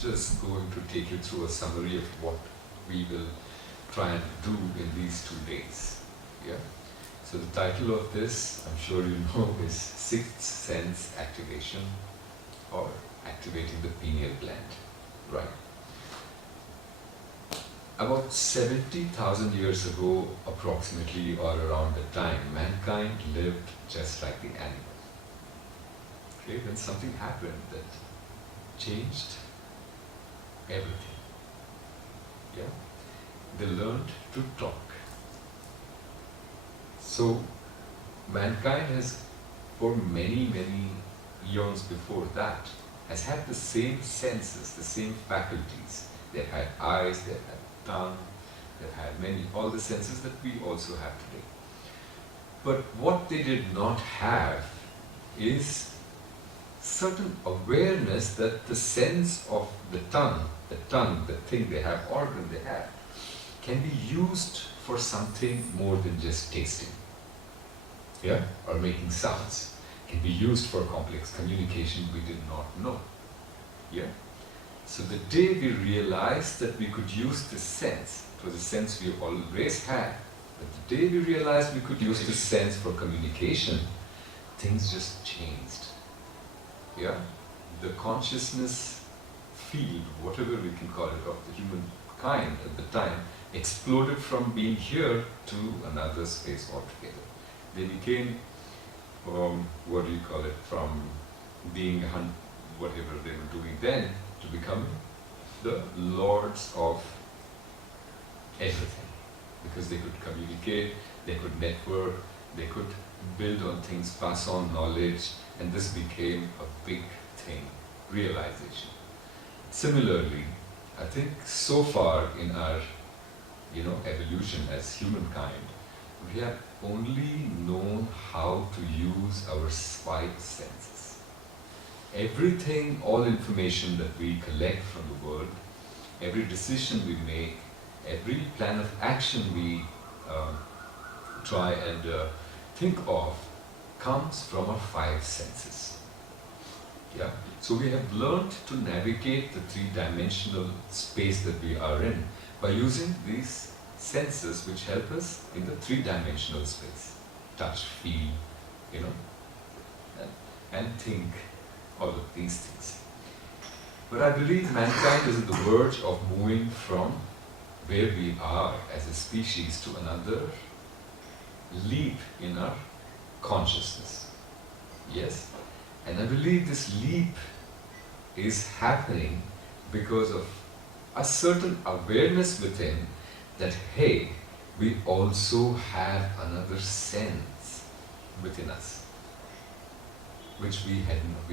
just going to take you through a summary of what we will try and do in these 2 days. Yeah. So the title of this, I'm sure you know, is Sixth Sense Activation, or Activating the Pineal Gland. Right. About 70,000 years ago, approximately, or around the time, mankind lived just like the animal. Okay, then something happened that changed everything. Yeah, they learned to talk. So mankind has, for many eons before that, has had the same senses, the same faculties. They've had eyes, they've had tongue, they've had all the senses that we also have today. But what they did not have is certain awareness that the sense of the tongue, the thing they have, organ they have, can be used for something more than just tasting. Yeah? Or making sounds. Can be used for complex communication we did not know. Yeah? So the day we realized that we could use this sense, it was a sense we always had, but the day we realized we could use this sense for communication, things just changed. Yeah? The consciousness field, whatever we can call it, of the humankind at the time, exploded from being here to another space altogether. They became, from being whatever they were doing then, to become the lords of everything. Because they could communicate, they could network, they could build on things, pass on knowledge, and this became a big thing, realization. Similarly, I think so far in our evolution as humankind, we have only known how to use our 5 senses. Everything, all information that we collect from the world, every decision we make, every plan of action we try and think of, comes from our 5 senses. Yeah? So we have learned to navigate the 3-dimensional space that we are in by using these senses which help us in the 3-dimensional space. Touch, feel, and think, all of these things. But I believe mankind is at the verge of moving from where we are as a species to another leap in our consciousness. Yes? And I believe this leap is happening because of a certain awareness within that, hey, we also have another sense within us, which we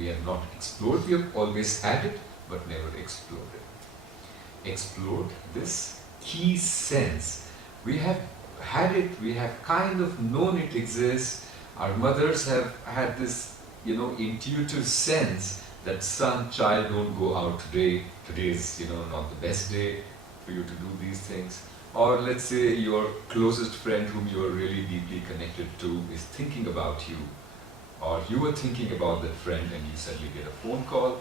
have not explored. We have always had it, but never explored it. Explored this key sense. We have had it, we have kind of known it exists. Our mothers have had this, intuitive sense that son, child, don't go out today. Today is, not the best day for you to do these things. Or let's say your closest friend whom you are really deeply connected to is thinking about you. Or you are thinking about that friend and you suddenly get a phone call.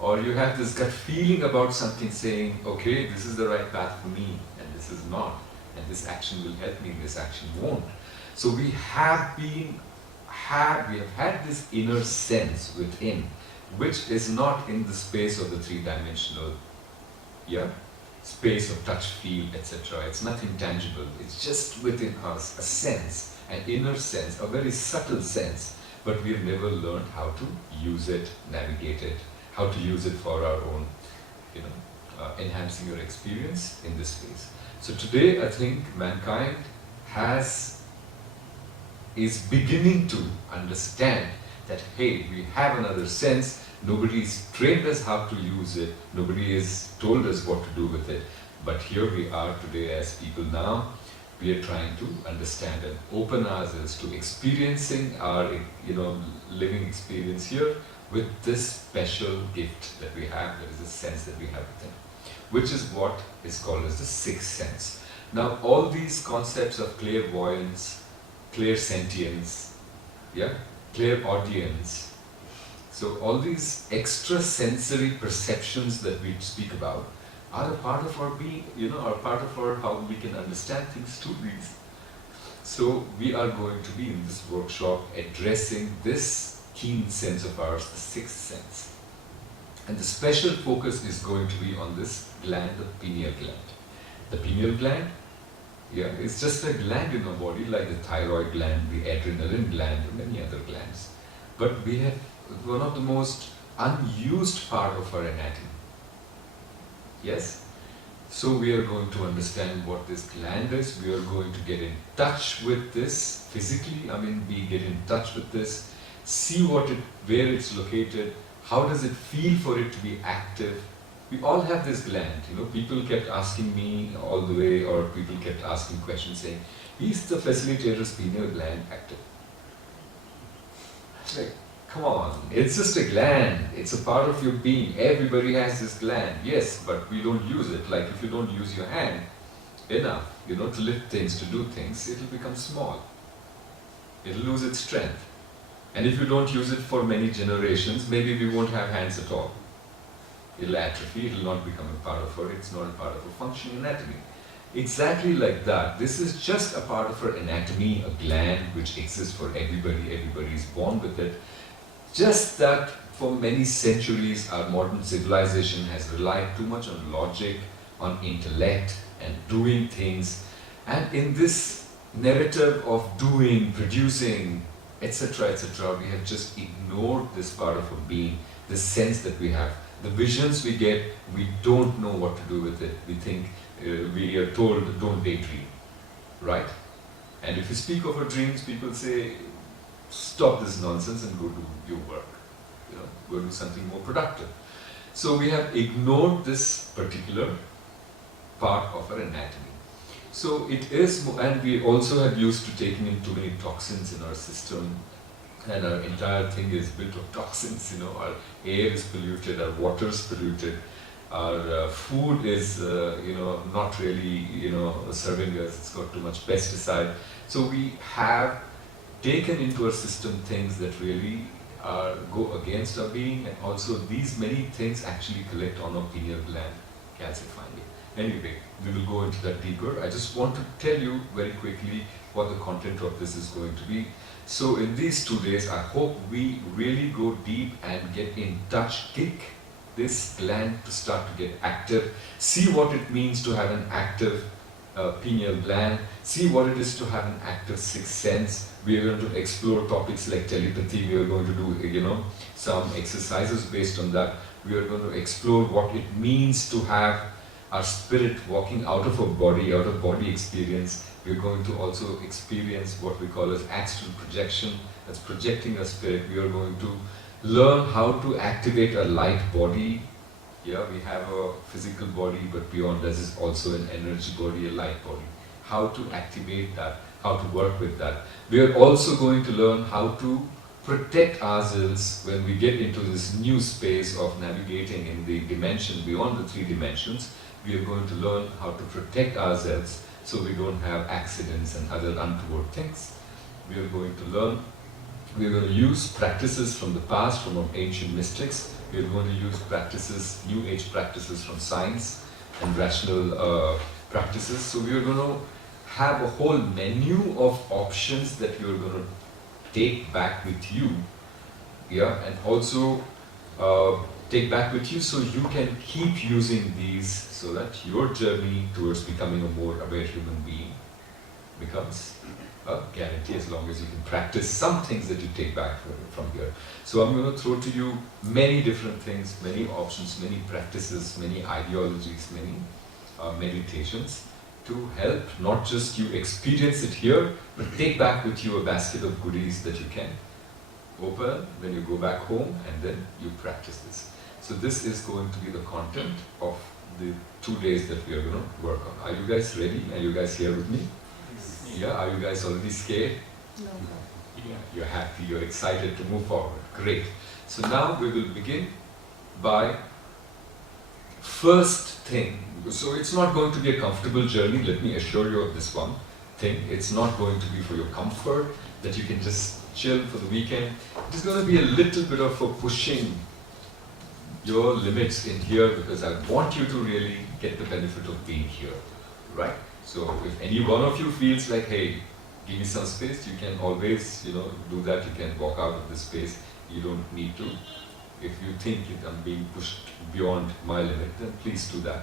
Or you have this gut feeling about something saying, okay, this is the right path for me and this is not. And this action will help me, this action won't. So we have had this inner sense within, which is not in the space of the 3-dimensional space of touch, feel, etc. It's nothing tangible. It's just within us, a sense, an inner sense, a very subtle sense. But we've never learned how to use it, navigate it, how to use it for our own, enhancing your experience in this space. So today, I think mankind is beginning to understand that, hey, we have another sense. Nobody's trained us how to use it. Nobody has told us what to do with it. But here we are today as people now. We are trying to understand and open ourselves to experiencing our, living experience here with this special gift that we have. There is a sense that we have within, which is what is called as the 6th sense. Now, all these concepts of clairvoyance, clairsentience, clairaudience, So all these extra sensory perceptions that we speak about are a part of our being, are part of our how we can understand things through these. So we are going to be in this workshop addressing this keen sense of ours, the sixth sense. And the special focus is going to be on this gland, the pineal gland. The pineal gland, it's just a gland in our body like the thyroid gland, the adrenaline gland, and many other glands. But we have one of the most unused part of our anatomy. Yes? So we are going to understand what this gland is. We are going to get in touch with this physically. We get in touch with this, see where it's located, how does it feel for it to be active. We all have this gland. People kept asking me all the way, or people kept asking questions saying, is the facilitator's pineal gland active? Like, come on, it's just a gland. It's a part of your being. Everybody has this gland, yes, but we don't use it. Like if you don't use your hand enough, to lift things, to do things, it'll become small. It'll lose its strength. And if you don't use it for many generations, maybe we won't have hands at all. It'll atrophy, it'll not become a part of her, it's not a part of a functioning anatomy. Exactly like that. This is just a part of our anatomy, a gland which exists for everybody. Everybody is born with it. Just that for many centuries our modern civilization has relied too much on logic, on intellect and doing things. And in this narrative of doing, producing, etc., we have just ignored this part of our being, the sense that we have. The visions we get, we don't know what to do with it. We think, we are told, don't daydream, right? And if you speak of our dreams, people say, stop this nonsense and go do your work. Go do something more productive. So we have ignored this particular part of our anatomy. So it is, and we also have used to taking in too many toxins in our system, and our entire thing is built of toxins. Our air is polluted, our water is polluted, our food is not really serving us. It's got too much pesticide. So we have taken into our system things that really go against our being, and also these many things actually collect on our pineal gland, calcifying it. Anyway, we will go into that deeper. I just want to tell you very quickly what the content of this is going to be. So in these 2 days, I hope we really go deep and get in touch, kick this gland to start to get active, see what it means to have an active pineal gland, see what it is to have an active sixth sense. We are going to explore topics like telepathy. We are going to do, some exercises based on that. We are going to explore what it means to have our spirit walking out of a body, out of body experience. We are going to also experience what we call as astral projection. That's projecting our spirit. We are going to learn how to activate a light body. We have a physical body, but beyond that is also an energy body, a light body. How to activate that, how to work with that. We are also going to learn how to protect ourselves when we get into this new space of navigating in the dimension beyond the 3 dimensions. We are going to learn how to protect ourselves so we don't have accidents and other untoward things. We are going to learn, we are going to use practices from the past, from our ancient mystics. We are going to use practices, new age practices from science and rational practices. So we are going to have a whole menu of options that you are going to take back with you, and also take back with you so you can keep using these so that your journey towards becoming a more aware human being becomes a guarantee, as long as you can practice some things that you take back from here. So I'm going to throw to you many different things, many options, many practices, many ideologies, many meditations to help not just you experience it here, but take back with you a basket of goodies that you can open when you go back home, and then you practice this. So this is going to be the content of the 2 days that we are going to work on. Are you guys ready? Are you guys here with me? Yeah, are you guys already scared? No. Yeah, you're happy, you're excited to move forward. Great. So now we will begin by first thing. So it's not going to be a comfortable journey, let me assure you of this one thing. It's not going to be for your comfort, that you can just chill for the weekend. It is going to be a little bit of a pushing your limits in here, because I want you to really get the benefit of being here, right? So if any one of you feels like, hey, give me some space, you can always, do that. You can walk out of this space. You don't need to. If you think I'm being pushed beyond my limit, then please do that.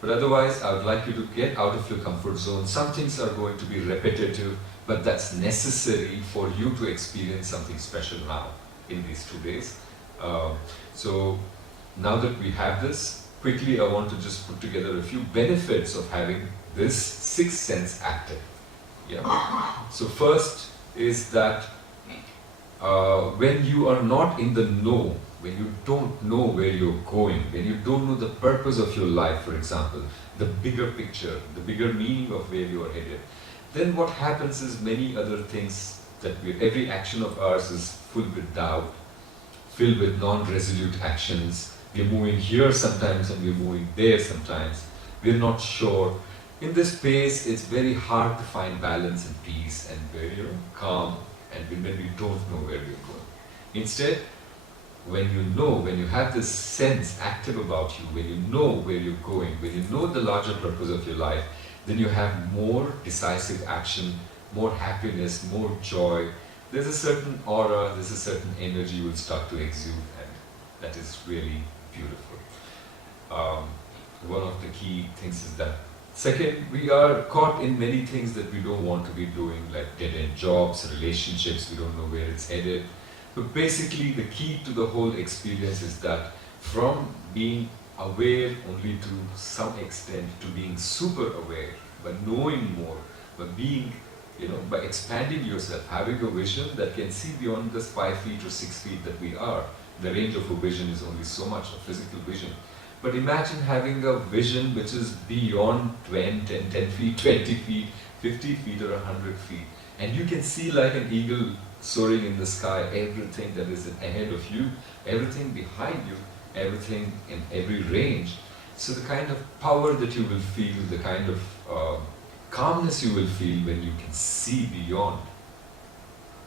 But otherwise, I would like you to get out of your comfort zone. Some things are going to be repetitive, but that's necessary for you to experience something special now in these 2 days. So now that we have this, quickly I want to just put together a few benefits of having this sixth sense active. Yeah. So first is that when you are not in the know, when you don't know where you're going, when you don't know the purpose of your life, for example, the bigger picture, the bigger meaning of where you are headed, then what happens is many other things every action of ours is filled with doubt, filled with non-resolute actions. We're moving here sometimes and we're moving there sometimes. We're not sure. In this space, it's very hard to find balance and peace and very calm, and when we don't know where we're going. Instead, when you have this sense active about you, when you know where you're going, when you know the larger purpose of your life, then you have more decisive action, more happiness, more joy. There's a certain aura, there's a certain energy you will start to exude, and that is really beautiful. One of the key things is that. Second, we are caught in many things that we don't want to be doing, like dead-end jobs, relationships, we don't know where it's headed. But basically, the key to the whole experience is that from being aware only to some extent to being super aware, by knowing more, by being, by expanding yourself, having a vision that can see beyond this 5 feet or 6 feet that we are. The range of a vision is only so much, a physical vision. But imagine having a vision which is beyond 10 feet, 20 feet, 50 feet or 100 feet. And you can see like an eagle soaring in the sky, everything that is ahead of you, everything behind you, everything in every range. So the kind of power that you will feel, the kind of calmness you will feel when you can see beyond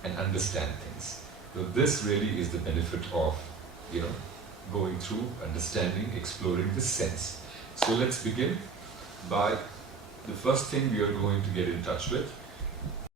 and understand things. So this really is the benefit of, going through, understanding, exploring this sense. So let's begin by the first thing we are going to get in touch with